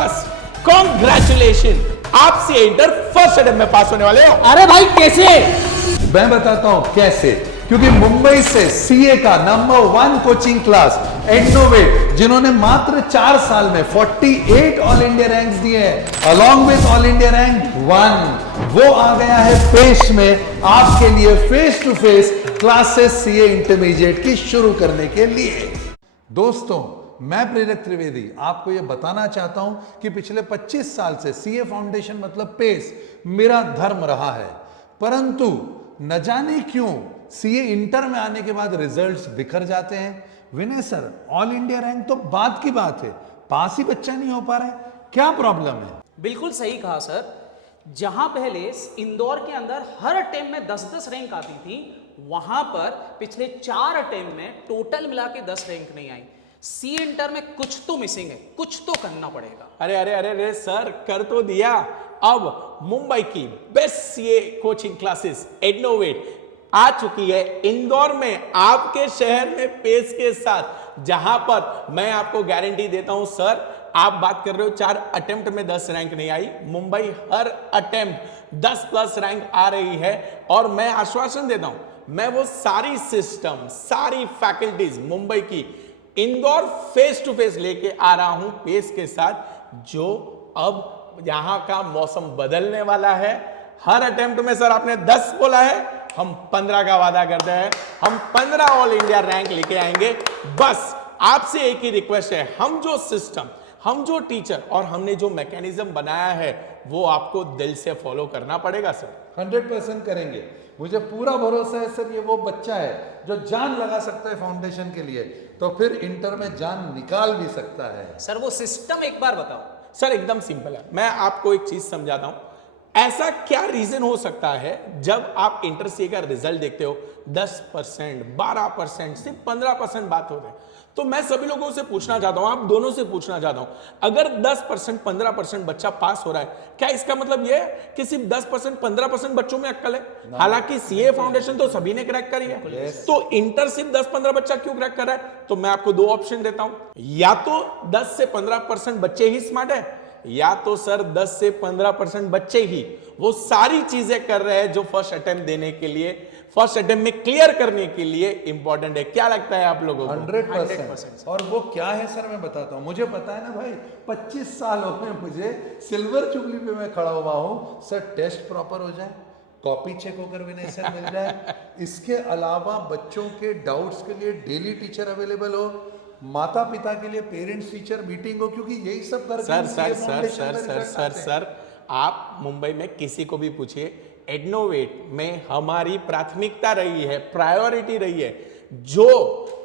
बस कॉन्ग्रेचुलेशन, आप CA inter first attempt में पास होने वाले हो। अरे भाई कैसे? मैं बताता हूं कैसे, क्योंकि मुंबई से सीए का नंबर 1 कोचिंग क्लास एडनोवेट, जिन्होंने मात्र 4 साल में 48 ऑल इंडिया रैंक्स दिए हैं along with all India rank 1, वो आ गया है पेश में आपके लिए face to face classes CA intermediate की शुरू करने के लिए। दोस्तों, मैं प्रेरक त्रिवेदी आपको यह बताना चाहता हूं कि पिछले 25 साल से सीए फाउंडेशन मतलब पेस मेरा धर्म रहा है, परंतु न जाने क्यों सीए इंटर में आने के बाद रिजल्ट्स बिखर जाते हैं। विनय सर, ऑल इंडिया रैंक तो बात की बात है, पास ही बच्चा नहीं हो पा रहा है, क्या प्रॉब्लम है? बिल्कुल सही कहा सर। जहां पहले इंदौर के अंदर हर अटेम्प्ट में 10-10 रैंक आती थी, वहां पर पिछले 4 अटेम्प्ट में टोटल मिला के 10 रैंक नहीं आई। सी इंटर में कुछ तो मिसिंग है, कुछ तो करना पड़ेगा। अरे अरे अरे अरे सर, कर तो दिया। अब मुंबई की बेस्ट सीए कोचिंग क्लासेस एडनोवेट आ चुकी है इंदौर में, आपके शहर में पेस के साथ, जहां पर मैं आपको गारंटी देता हूं सर, आप बात कर रहे हो 4 अटेम्प्ट में 10 रैंक नहीं आई, मुंबई हर अटेम्प्ट 10 प्लस रैंक आ रही है। और मैं आश्वासन देता हूं, मैं वो सारी सिस्टम, सारी फैकल्टीज मुंबई की इंदौर फेस टू फेस लेके आ रहा हूं पेस के साथ, जो अब यहां का मौसम बदलने वाला है। हर अटेम्प्ट में सर आपने 10 बोला है, हम 15 का वादा करते हैं, हम 15 ऑल इंडिया रैंक लेके आएंगे। बस आपसे एक ही रिक्वेस्ट है, हम जो सिस्टम, हम जो टीचर और हमने जो मैकेनिज्म बनाया है, वो आपको दिल से फॉलो करना पड़ेगा सर। 100% करेंगे, मुझे पूरा भरोसा है सर। ये वो बच्चा है जो जान लगा सकता है फाउंडेशन के लिए, तो फिर इंटर में जान निकाल भी सकता है। सर वो सिस्टम एक बार बताओ। सर एकदम सिंपल है, मैं आपको एक चीज समझाता हूं। ऐसा क्या रीजन हो सकता है जब आप इंटर सीए का रिजल्ट देखते हो 10%, 12%, सिर्फ 15% बात हो रही है, तो मैं सभी लोगों से पूछना चाहता हूं, आप दोनों से पूछना चाहता हूं, अगर 10%, 15% बच्चा पास हो रहा है, क्या इसका मतलब यह है कि सिर्फ 10%, 15% बच्चों में अक्ल है? हालांकि सीए फाउंडेशन तो सभी ने क्रैक करी है, तो इंटर सिर्फ 10-15 बच्चा क्यों क्रैक कर रहा है? तो मैं आपको 2 ऑप्शन देता हूं, या तो 10 से 15% बच्चे ही स्मार्ट है, या तो सर 10 से 15% बच्चे ही वो सारी चीजें कर रहे हैं जो फर्स्ट अटेम्प्ट देने के लिए, फर्स्ट अटेम्प्ट में क्लियर करने के लिए इंपॉर्टेंट है। क्या लगता है आप लोगों को? 100%। और वो क्या है सर, मैं बताता हूं। मुझे पता है ना भाई, 25 साल हो गए मुझे, सिल्वर जुबली पे मैं खड़ा हुआ हूं। सर टेस्ट प्रॉपर हो जाए, कॉपी चेक होकर विनय सर मिल जाए, इसके अलावा बच्चों के डाउट्स के लिए डेली टीचर अवेलेबल हो, माता पिता के लिए पेरेंट्स टीचर मीटिंग हो, क्योंकि यही सब करके सर आप मुंबई में किसी को भी पूछिए, एडनोवेट में हमारी प्राथमिकता रही है, प्रायोरिटी रही है, जो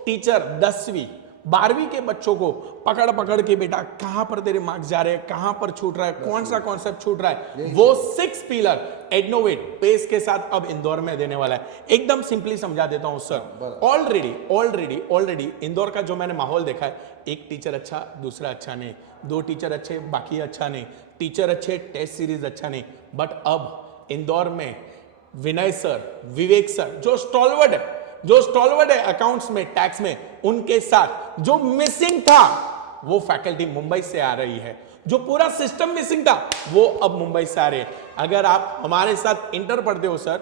टीचर 10वीं 12वीं के बच्चों को पकड़ पकड़ के, बेटा कहां पर तेरे मार्क्स जा रहे हैं, कहां पर छूट रहा है, कौन सा कॉन्सेप्ट छूट रहा है, वो 6 पिलर एडनोवेट पेस के साथ अब इंदौर में देने वाला है। एकदम सिंपली समझा देता हूं सर। ऑलरेडी इंदौर का जो मैंने माहौल देखा है, एक टीचर अच्छा, दूसरा अच्छा नहीं, 2 टीचर अच्छे, बाकी अच्छा नहीं, टीचर अच्छे, टेस्ट सीरीज अच्छा नहीं, बट अब इंदौर में विनय सर, विवेक सर जो स्टॉलवर्ड है अकाउंट्स में, टैक्स में, उनके साथ जो मिसिंग था वो फैकल्टी मुंबई से आ रही है, जो पूरा सिस्टम मिसिंग था वो अब मुंबई से आ रहे हैं। अगर आप हमारे साथ इंटर पढ़ते हो सर,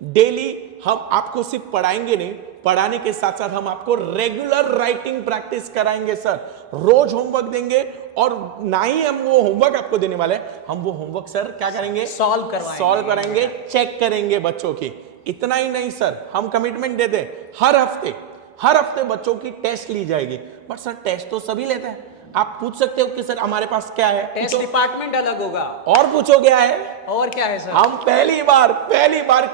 डेली हम आपको सिर्फ पढ़ाएंगे नहीं, पढ़ाने के साथ साथ हम आपको रेगुलर राइटिंग प्रैक्टिस कराएंगे सर, रोज होमवर्क देंगे, और ना ही हम वो होमवर्क आपको देने वाले हैं, हम वो होमवर्क सर क्या करेंगे, सॉल्व कराएंगे, चेक करेंगे बच्चों की। इतना ही नहीं सर, हम कमिटमेंट देते हैं, हर हफ्ते बच्चों की टेस्ट ली जाएगी। बट सर टेस्ट तो सभी लेते हैं, आप पूछ सकते हो कि सर हमारे पास क्या है, टेस्ट डिपार्टमेंट अलग होगा। और पूछो क्या है, और क्या है सर? हम पहली बार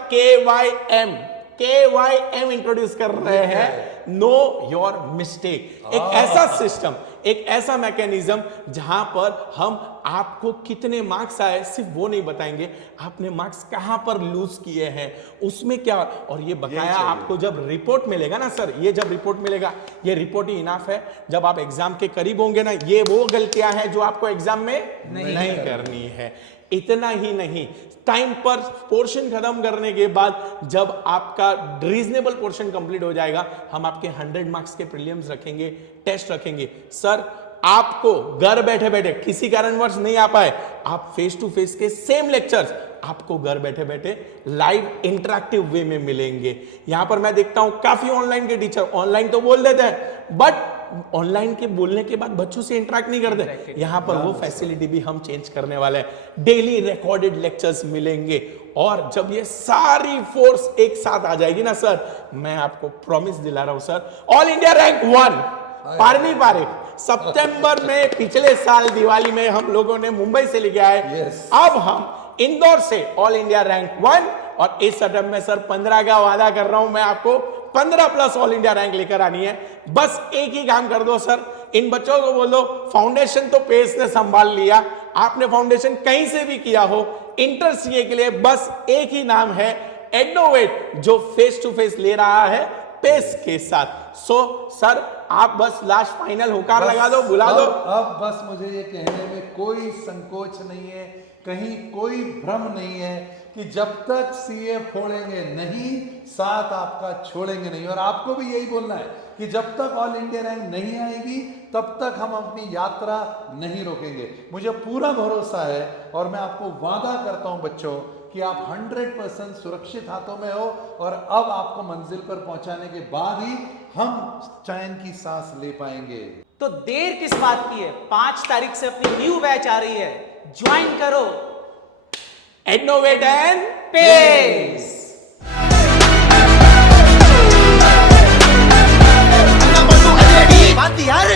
KYM इंट्रोड्यूस कर रहे हैं, नो योर मिस्टेक। एक ऐसा सिस्टम, एक ऐसा मैकेनिज्म जहां पर हम आपको कितने मार्क्स आए सिर्फ वो नहीं बताएंगे, आपने मार्क्स कहां पर लूज किए हैं, उसमें क्या, और ये बकाया आपको जब रिपोर्ट मिलेगा ना सर, ये जब रिपोर्ट मिलेगा, ये रिपोर्ट ही इनफ है। जब आप एग्जाम के करीब होंगे ना, ये वो गलतियां हैं जो आपको एग्जाम में नहीं करनी है। इतना ही नहीं, टाइम पर पोर्शन खत्म करने के बाद जब आपका रीजनेबल पोर्शन कंप्लीट हो जाएगा, हम आपके 100 मार्क्स के प्रीलिम्स रखेंगे, टेस्ट रखेंगे। सर आपको घर बैठे बैठे किसी कारणवश नहीं आ पाए, आप फेस टू फेस के सेम लेक्चर्स आपको घर बैठे बैठे लाइव इंटरेक्टिव वे में मिलेंगे। यहां पर मैं देखता हूं काफी ऑनलाइन के टीचर ऑनलाइन तो बोल देते हैं, बट ऑनलाइन के बोलने के बाद बच्चों से इंटरेक्ट नहीं करते। यहां पर वो फैसिलिटी भी हम चेंज करने वाले हैं। डेली रिकॉर्डेड लेक्चर्स मिलेंगे और जब ये सारी फोर्स एक साथ आ जाएगी ना सर, मैं आपको प्रॉमिस दिला रहा हूं सर, ऑल इंडिया रैंक 1 पारमी पारे सितंबर में पिछले साल दिवाली में हम लोगों ने मुंबई से लेके आए। Yes. अब हम इंदौर से ऑल इंडिया रैंक 1 और इस अटैम्प्ट में सर 15 का वादा कर रहा हूं मैं, आपको 15 प्लस ऑल इंडिया रैंक लेकर आनी है। बस एक ही काम कर दो सर, इन बच्चों को बोल दो फाउंडेशन तो पेस ने संभाल लिया, आपने फाउंडेशन कहीं से भी किया हो, इंटर सीए के लिए बस एक ही नाम है एडनोवेट, जो फेस टू फेस ले रहा है पेस के साथ। सो सर आप बस लास्ट फाइनल होकार लगा दो, बुला दो। अब बस मुझे ये कहने में कोई संकोच नहीं है, कहीं कोई भ्रम नहीं है कि जब तक सीए फोड़ेंगे नहीं, साथ आपका छोड़ेंगे नहीं। और आपको भी यही बोलना है कि जब तक ऑल इंडिया रैंक नहीं आएगी तब तक हम अपनी यात्रा नहीं रोकेंगे। मुझे पूरा भरोसा है और मैं आपको वादा करता हूं बच्चों कि आप 100% सुरक्षित हाथों में हो और अब आपको मंजिल पर पहुंचाने के बाद ही हम चैन की सांस ले पाएंगे। तो देर किस बात की है, 5 तारीख से अपनी न्यू बैच आ रही है, ज्वाइन करो एडनोवेट एंड पेस। बात यार